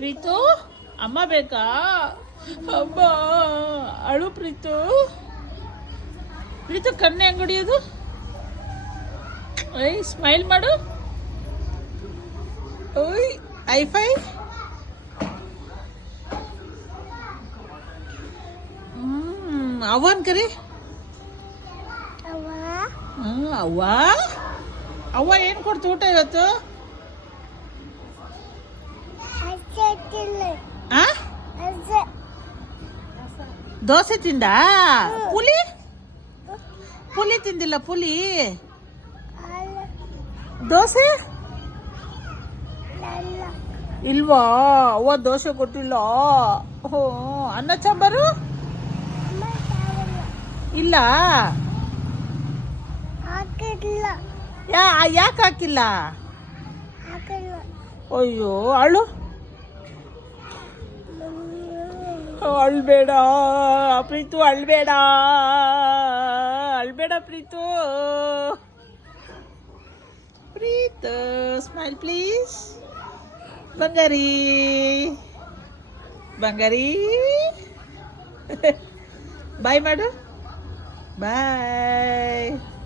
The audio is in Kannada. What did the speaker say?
ಪ್ರೀತು ಅಮ್ಮ ಬೇಕಾ? ಅಮ್ಮ ಅಳು ಪ್ರೀತು. ಪ್ರೀತು ಕಣ್ಣೆ ಹೆಂಗ್ ಹೊಡಿಯೋದು? ಓಯ್ ಸ್ಮೈಲ್ ಮಾಡು. ಓಯ್ ಐಫೈ. ಅವನ್ ಕರಿ. ಅವ್ವ ಅವ್ವ ಏನು ಕೊಡ್ತು ಊಟ ಇವತ್ತು? ಆ? ದೋಸೆ ತಿಂದ? ಪುಲಿ ಪುಲಿ ತಿಂದಿಲ್ಲ. ಪುಲಿ ದೋಸೆ ಇಲ್ವಾ? ಅವ್ವ ದೋಸೆ ಕೊಟ್ಟಿಲ್ಲ. ಹೋ ಅನ್ನ ಸಾಂಬಾರು ಇಲ್ಲ. ಯಾಕೆ ಹಾಕಿಲ್ಲ? ಅಯ್ಯೋ ಅಳು. ಅಳ್ಬೇಡ ಪ್ರೀತು, ಅಳ್ಬೇಡ ಅಳ್ಬೇಡ ಪ್ರೀತು. Preethu smile please. ಬಂಗಾರಿ ಬಂಗಾರಿ ಬಾಯ್ ಮಾಡು. ಬಾಯ್.